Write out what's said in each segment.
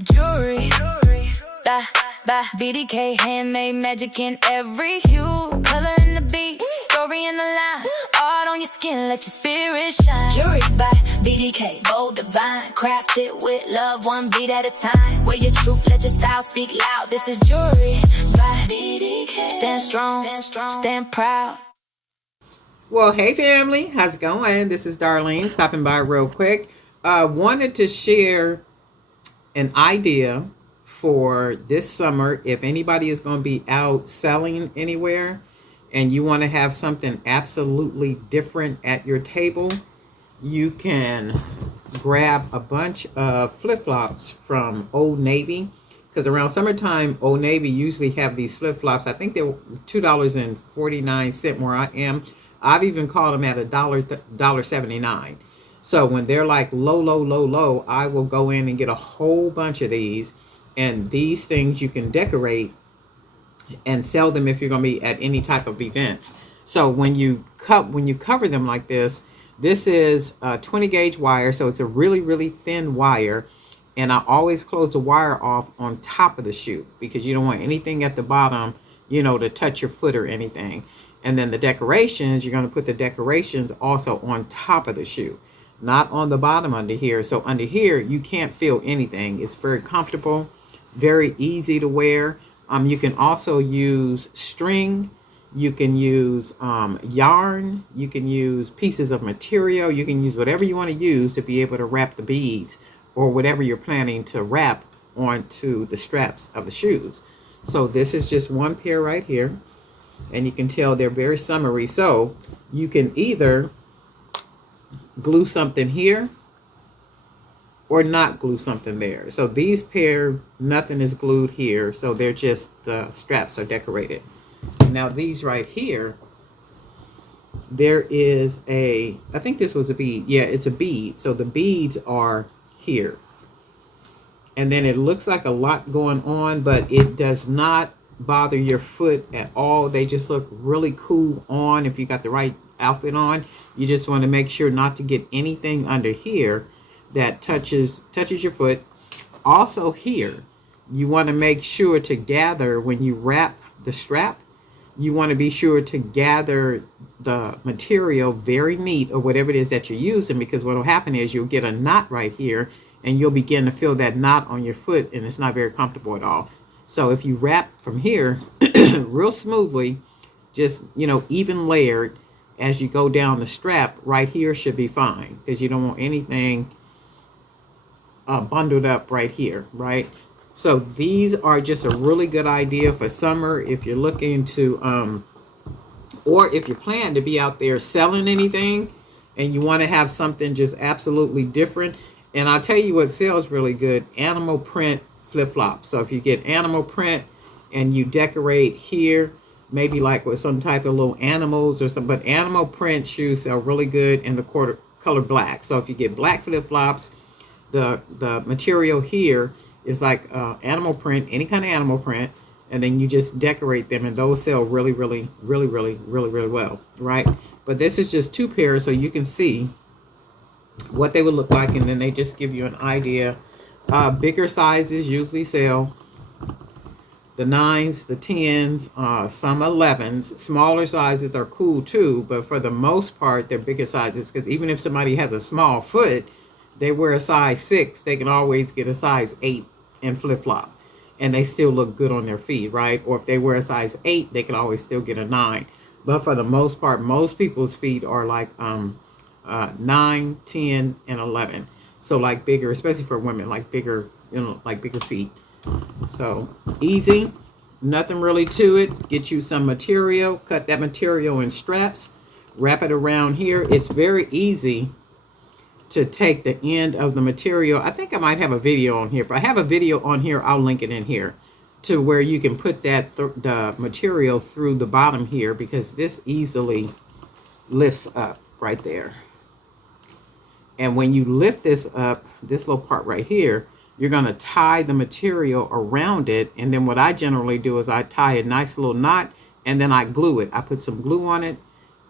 Jewelry, by BDK, handmade magic in every hue, color in the beat, story in the line, art on your skin, let your spirit shine. Jewelry by BDK, bold, divine, crafted with love, one beat at a time. Wear your truth, let your style speak loud. This is jewelry by BDK. Stand strong, stand proud. Well, hey family, how's it going? This is Darlene stopping by real quick. Wanted to share an idea for this summer. If anybody is going to be out selling anywhere and you want to have something absolutely different at your table, you can grab a bunch of flip-flops from Old Navy, because around summertime Old Navy usually have these flip-flops. I think they're $2.49 where I am. I've even caught them at $1.79. So when they're like low, I will go in and get a whole bunch of these. And these things you can decorate and sell them if you're going to be at any type of events. So when you cover them like this, this is a 20 gauge wire, so it's a really thin wire. And I always close the wire off on top of the shoe because you don't want anything at the bottom, to touch your foot or anything. And then the decorations, you're going to put the decorations also on top of the shoe, not on the bottom under here. So under here, you can't feel anything. It's very comfortable, very easy to wear. You can also use string. You can use yarn. You can use pieces of material. You can use whatever you want to use to be able to wrap the beads or whatever you're planning to wrap onto the straps of the shoes. So this is just one pair right here. And you can tell they're very summery. So you can either glue something here or not glue something there. So these pair, nothing is glued here. So they're just, the straps are decorated. Now these right here, there is I think this was a bead. Yeah, it's a bead. So the beads are here. And then it looks like a lot going on, but it does not bother your foot at all. They just look really cool on if you got the right outfit on. You just want to make sure not to get anything under here that touches your foot. Also here, you want to make sure to gather when you wrap the strap. You want to be sure to gather the material very neat or whatever it is that you're using, because what will happen is you'll get a knot right here and you'll begin to feel that knot on your foot and it's not very comfortable at all. So if you wrap from here real smoothly, just, even layered as you go down the strap, right here should be fine, because you don't want anything bundled up right here, right? So these are just a really good idea for summer if you're looking to, or if you plan to be out there selling anything and you want to have something just absolutely different. And I'll tell you what sells really good, animal print flip-flops. So if you get animal print and you decorate here, maybe like with some type of little animals or something, but animal print shoes sell really good in the color black. So if you get black flip-flops, the material here is like animal print, any kind of animal print, and then you just decorate them, and those sell really well, right? But this is just two pairs, so you can see what they would look like, and then they just give you an idea. Bigger sizes usually sell the 9s, the 10s, some 11s. Smaller sizes are cool too, but for the most part, they're bigger sizes, because even if somebody has a small foot, they wear a size 6, they can always get a size 8 in flip-flop, and they still look good on their feet, right? Or if they wear a size 8, they can always still get a 9. But for the most part, most people's feet are like 9, 10, and 11. So like bigger, especially for women, like bigger, like bigger feet. So easy, nothing really to it. Get you some material, cut that material in straps, wrap it around here. It's very easy to take the end of the material. I think I might have a video on here. If I have a video on here, I'll link it in here to where you can put that the material through the bottom here, because this easily lifts up right there. And when you lift this up, this little part right here, you're going to tie the material around it. And then what I generally do is I tie a nice little knot, and then I glue it. I put some glue on it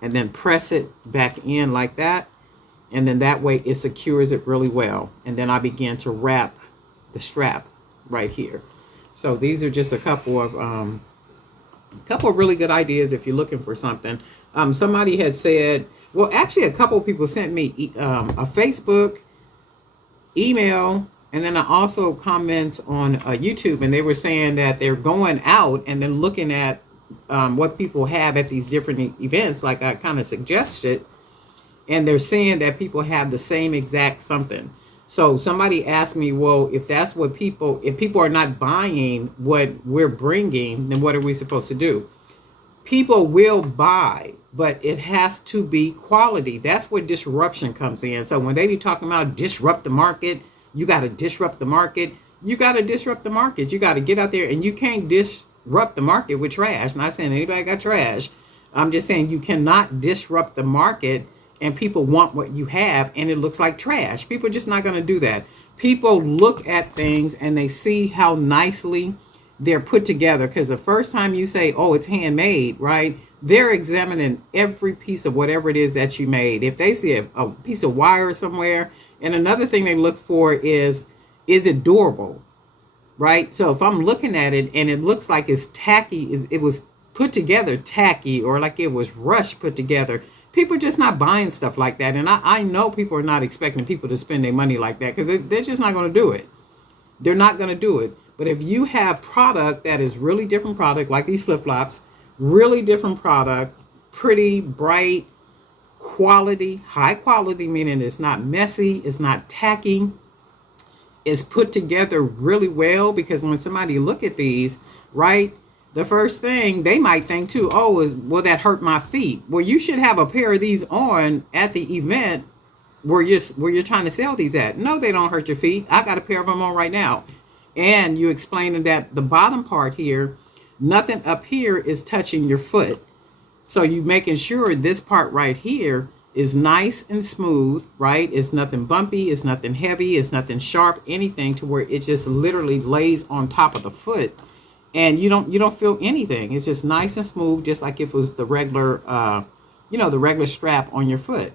and then press it back in like that. And then that way it secures it really well. And then I begin to wrap the strap right here. So these are just a couple of really good ideas if you're looking for something. Somebody had said, well, actually, a couple of people sent me a Facebook email, and then I also comments on YouTube, and they were saying that they're going out and then looking at what people have at these different events, like I kind of suggested, and they're saying that people have the same exact something. So somebody asked me, well, if that's what people, if people are not buying what we're bringing, then what are we supposed to do? People will buy, but it has to be quality. That's where disruption comes in. So when they be talking about disrupt the market, you got to disrupt the market. You got to disrupt the market. You got to get out there, and you can't disrupt the market with trash. I'm not saying anybody got trash. I'm just saying you cannot disrupt the market and people want what you have and it looks like trash. People are just not going to do that. People look at things and they see how nicely they're put together, because the first time you say, oh, it's handmade, right, they're examining every piece of whatever it is that you made. If they see a piece of wire somewhere, and another thing they look for is it durable, right? So if I'm looking at it and it looks like it's tacky, it was put together tacky, or like it was rushed put together, people are just not buying stuff like that. And I know people are not expecting people to spend their money like that, because they're just not going to do it. They're not going to do it. But if you have product that is really different product, like these flip-flops, really different product, pretty, bright, quality, high quality, meaning it's not messy, it's not tacky, it's put together really well, because when somebody look at these, right, the first thing they might think too, oh, will that hurt my feet? Well, you should have a pair of these on at the event where you're trying to sell these at. No, they don't hurt your feet. I got a pair of them on right now. And you explaining that the bottom part here, nothing up here is touching your foot. So you making sure this part right here is nice and smooth, right? It's nothing bumpy, it's nothing heavy, it's nothing sharp, anything to where it just literally lays on top of the foot. And you don't feel anything. It's just nice and smooth, just like if it was the regular, the regular strap on your foot,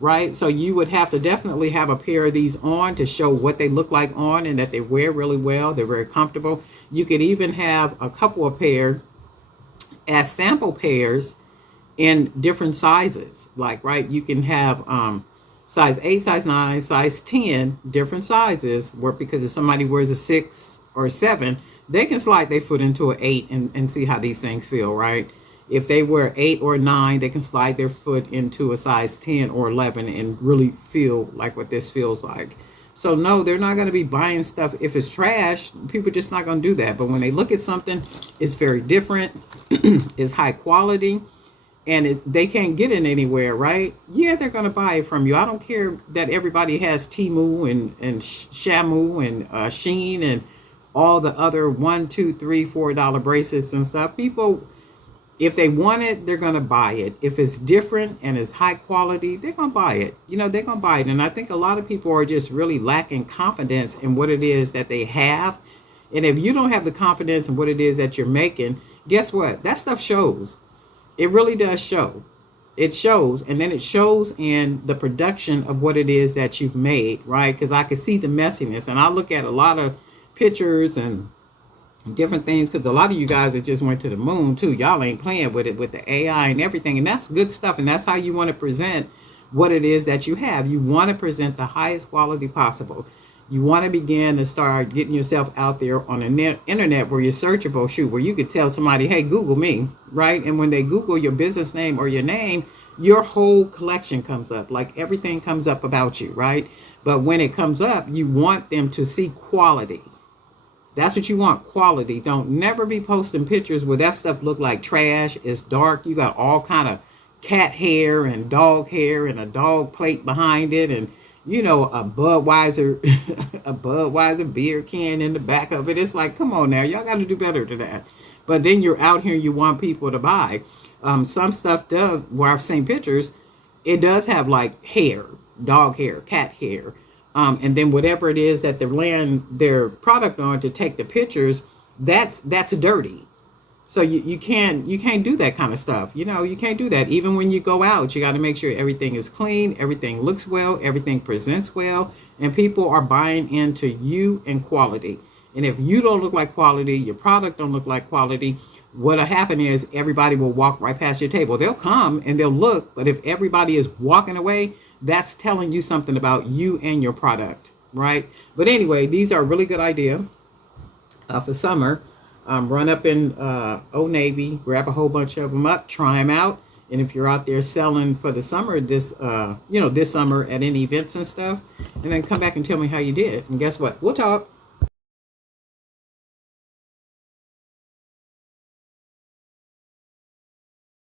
right? So you would have to definitely have a pair of these on to show what they look like on, and that they wear really well. They're very comfortable. You could even have a couple of pair as sample pairs in different sizes. Like, right, you can have size 8, size 9, size 10, different sizes, where because if somebody wears a 6 or 7, they can slide their foot into an 8 and see how these things feel, right? If they wear 8 or 9, they can slide their foot into a size 10 or 11 and really feel like what this feels like. So no, they're not going to be buying stuff. If it's trash, people are just not going to do that. But when they look at something, it's very different, it's high quality, and they can't get it anywhere, right? Yeah, they're going to buy it from you. I don't care that everybody has Temu and Shamu and Sheen and all the other $1, $2, $3, $4 bracelets and stuff. People, if they want it, they're going to buy it. If it's different and it's high quality, they're going to buy it. They're going to buy it. And I think a lot of people are just really lacking confidence in what it is that they have. And if you don't have the confidence in what it is that you're making, guess what? That stuff shows. It really does show. It shows. And then it shows in the production of what it is that you've made, right? Because I can see the messiness. And I look at a lot of pictures and different things, because a lot of you guys that just went to the moon too, y'all ain't playing with it, with the AI and everything, and that's good stuff. And that's how you want to present what it is that you have. You want to present the highest quality possible. You want to begin to start getting yourself out there on the internet where you're searchable, where you could tell somebody, hey, Google me, right? And when they Google your business name or your name, your whole collection comes up, like everything comes up about you, right? But when it comes up, you want them to see quality. That's what you want, quality. Don't never be posting pictures where that stuff look like trash. It's dark. You got all kind of cat hair and dog hair and a dog plate behind it, and a Budweiser a Budweiser beer can in the back of it. It's like, come on now, y'all got to do better than that. But then you're out here, you want people to buy. Some stuff does, where I've seen pictures, it does have like hair, dog hair, cat hair. And then whatever it is that they're laying their product on to take the pictures, that's dirty. So you can't do that kind of stuff. You can't do that. Even when you go out, you got to make sure everything is clean, everything looks well, everything presents well, and people are buying into you and quality. And if you don't look like quality, your product don't look like quality, what'll happen is everybody will walk right past your table. They'll come and they'll look, but if everybody is walking away, that's telling you something about you and your product, right? But anyway, these are a really good idea for summer. Run up in Old Navy, grab a whole bunch of them up, try them out. And if you're out there selling for the summer, this summer at any events and stuff, and then come back and tell me how you did. And guess what? We'll talk.